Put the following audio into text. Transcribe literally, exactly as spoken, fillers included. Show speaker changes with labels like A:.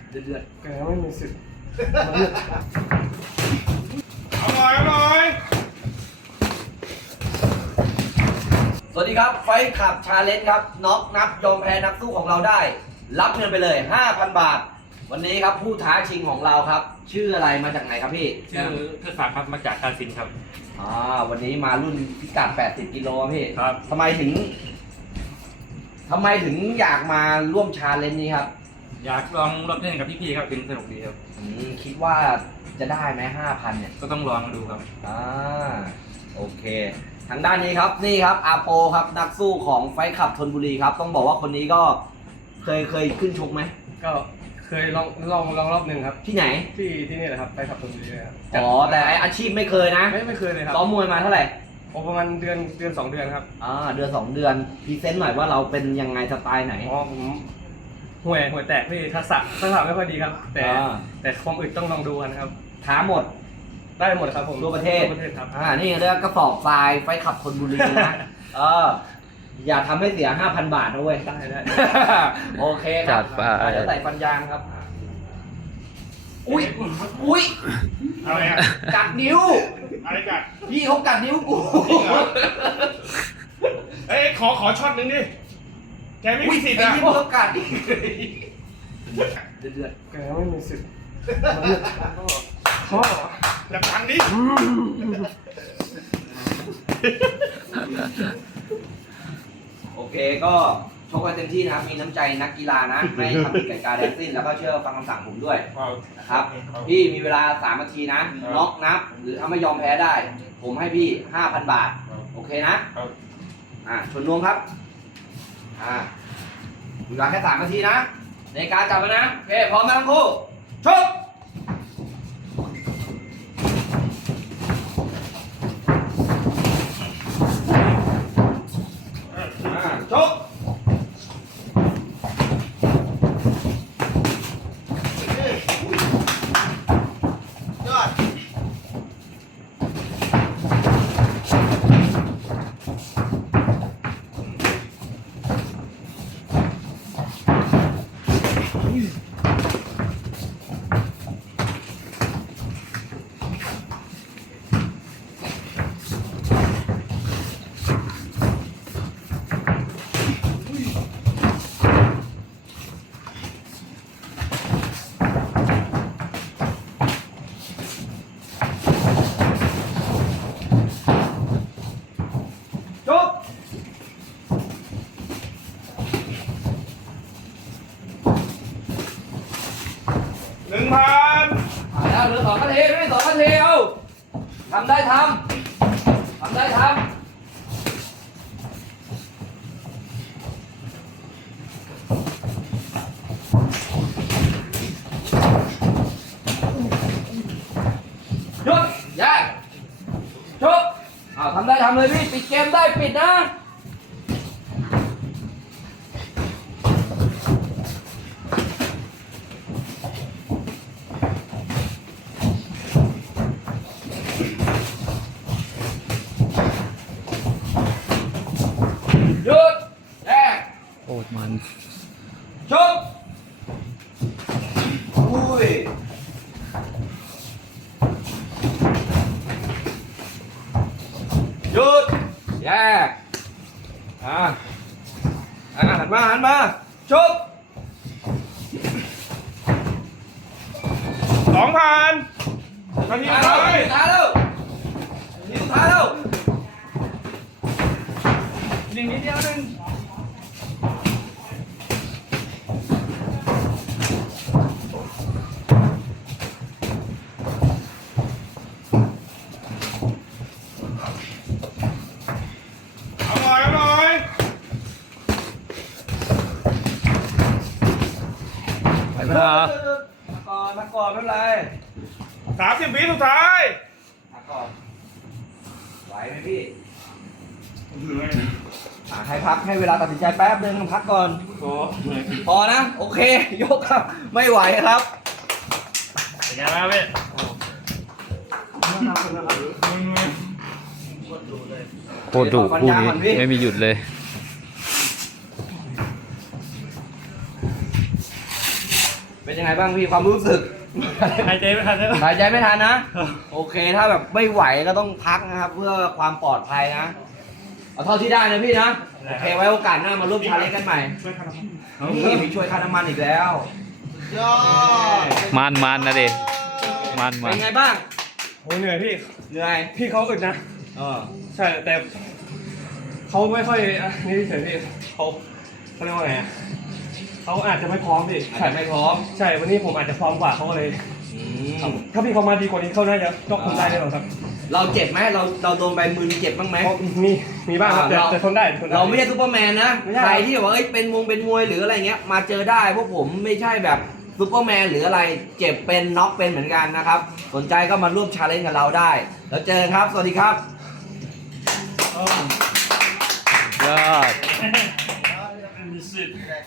A: เดือด
B: แกไม่มีสิทธิ์
C: เอาหน่อยเอาหน่อย
A: สวัสดีครับไฟขับชาเลนจ์ครับน็อกนับยอมแพ้นักสู้ของเราได้ รับเงินไปเลย ห้าพัน บาท วันนี้ครับผู้ท้าชิงของเราครับ ชื่ออะไรมาจากไหนครับพี่
D: ชื่อเทิดศักดิ์ครับมาจากกาฬสินธุ์ครับ
A: อ่าวันนี้มารุ่นพิกัดแปดสิบกิโลพี่
D: ครับ
A: ทำไมถึงทำไมถึงอยากมาร่วมชาเลนจ์นี้ครับ
D: อยากลองรถเล่นกับพี่ๆครับเป็นสนุกดีครับ
A: อืมคิดว่าจะได้ไหมห้าพันเนี่ย
D: ก็ต้องลองดูครับ
A: อ่าโอเค ทางด้านนี้ครับนี่ครับอาโปครับนักสู้ของไฟขับธนบุรีครับ ต้องบอกว่าคนนี้ก็เคยเคยขึ้นชกไหม
B: ก็เคยลองลองลองรอบหนึ่งครับ
A: ที่ไหน
B: ที่ที่นี่แหละครับไปขับตรงนี้เลยครับ
A: อ๋อแต่ไออาชีพไม่เคยนะ
B: ไม่ไม่เคยเลยครับ
A: ซ้อมมวยมาเท่าไหร่
B: โอ้ประมาณเดือนเดือนสองเดือนครับ
A: อ่าเดือนสองเดือนพรีเซนต์หน่อยว่าเราเป็นยังไงสไตล์ไหน
B: อ๋อผมห่วยห่วยแตกพี่ทักษะทักษะไม่ค่อยดีครับ แต่
A: อ่า
B: แต่ความอึดต้องลองดูกันครับ
A: ท้าหมด
B: ได้หมดครับผม
A: ทั่วประเทศ
B: ทั่วประเทศครับ
A: อ่านี่เรียกว่ากระสอบทรายไฟขับธนบุรีนะ เอออย่าทำให้เสีย ห้าพัน บาทนะเว้ย
B: ได้ได้
A: โอเคครับ
E: จัดไป
A: อ่าเดี๋ยวใส่ฟันยางครับ อุ้ยอุ้ย
C: อะไรอ่ะ
A: กัดนิ้ว
C: อะไรกัน
A: พี่เขากัดนิ้วกู
C: เอ้ยขอขอช็อตหนึ่งดิแกไม่
A: อุ้
C: มี
A: ย
C: สิทธิ์
A: ไอ้
C: อ่ะ
A: ที่เขากัดอีกเดือด
B: แกไม่มีสิทธิ์พ่อ
C: จะฟังดิ
A: โอเคก็ชกกันเต็มที่นะครับ มีน้ำใจนักกีฬานะ ไม่ทำผิดกติกาแดนสิ้นแล้วก็เชื่อฟังคำสั่งผมด้วยนะครับ พี่มีเวลาสามนาทีนะ น็อกนับ หรือถ้าไม่ยอมแพ้ได้ ผมให้พี่ ห้าพัน บาท โอเคนะ อ่าชนนวมครับ อ่าเวลาแค่สามนาทีนะ ในการจับแล้วนะ โอเค พร้อมนะทั้งคู่ ชก อ่า ชก
C: ยอด
A: ชก
C: หนึ่งพัน
A: อ่าแล้วเหลือสองนาทีไม่สองนาทีเอาทำได้ทำทำได้ทำหยุดแยกชกอ้าวทำได้ทำเลยพี่ปิดเกมได้ปิดนะหยุดแยก
E: โคตรมัน
A: ชกอุ้ยหยุดแยกอ่าอ่าหันมาหันมาชก
C: สองพันนาที
A: มา
C: สุด
A: แล้ว
C: ท้าย
A: สุดท้ายแล้วทีสุดท้ายแล้ว
B: หนึ่งนิดเดียวหนึ่ง
C: เอาหน่อยเอาหน่อย
E: ไปเพื่อ
A: มาก่อนมาก่อนไม่เป็นไร
C: สามสิบวิสุดท้าย
A: มาก่อนไหวไหมพี่
C: เหนื่อย
A: อ่าให้พักให้เวลาตัดสินใจแป๊บนึงพักก่อน
C: โอ้เหนื่อย
A: พอนะ โอเค ยกครับ ไม่ไหวครับ
D: เป็นไงบ้างพี่
E: โคตรดุคู่นี้ไม่มีหยุดเลย
A: เป็นยังไงบ้างพี่ความรู้สึก
B: หายใจไม่ทันแล้ว
A: หายใจไม่ทันนะ โอเคถ้าแบบไม่ไหวก็ต้องพักนะครับ เพื่อความปลอดภัยนะเอาเท่าที่ได้นะพี่นะโอเคไว้โอกาสหน้ามาร่วมชาเลนจ์กันใหม่นี่มีช่วยค่าน้ำมันอีกแล้วยอด
E: มันมันนะเด็มันมั
A: เป็น นไงบ้าง
B: โอ้เหนื่อยพี่
A: เหนื่อย
B: พี่เขาอึดนะ
A: เออ
B: ใช่แต่เขาไม่ค่อยอ่ะนี่เฉยพี่เขาเขาเรียกว่าไงอ่ะเขาอาจจะไม่พร้อมพี่
A: อาจ
B: ใช่
A: จะไม่พร้อม
B: ใช่วันนี้ผมอาจจะพร้อมกว่าเขาก็เลย
A: อืม
B: ครับถ้าพี่เขามาดีกว่านี้เขาน่าจะก็คงได้แน่นอนครับ
A: เราเจ็บไหมเราเราโดนใบมือเจ็บบ้างไหม
B: เพราะมีมีบ้างครับแต่
A: เรา
B: แต่ทนได้ทนได้
A: เราไม่ใช่ซูเปอร์แมนนะ
B: ไม่ใช่
A: ใครที่แบบว่าเอ้ยเป็นมงเป็นมวยหรืออะไรเงี้ยมาเจอได้พวกผมไม่ใช่แบบซูเปอร์แมนหรืออะไรเจ็บเป็นน็อกเป็นเหมือนกันนะครับสนใจก็มาร่วมชาเลนจ์กับเราได้แล้วเจอกันครับสวัสดีครับ
E: ยอด
D: มีสิทธิ์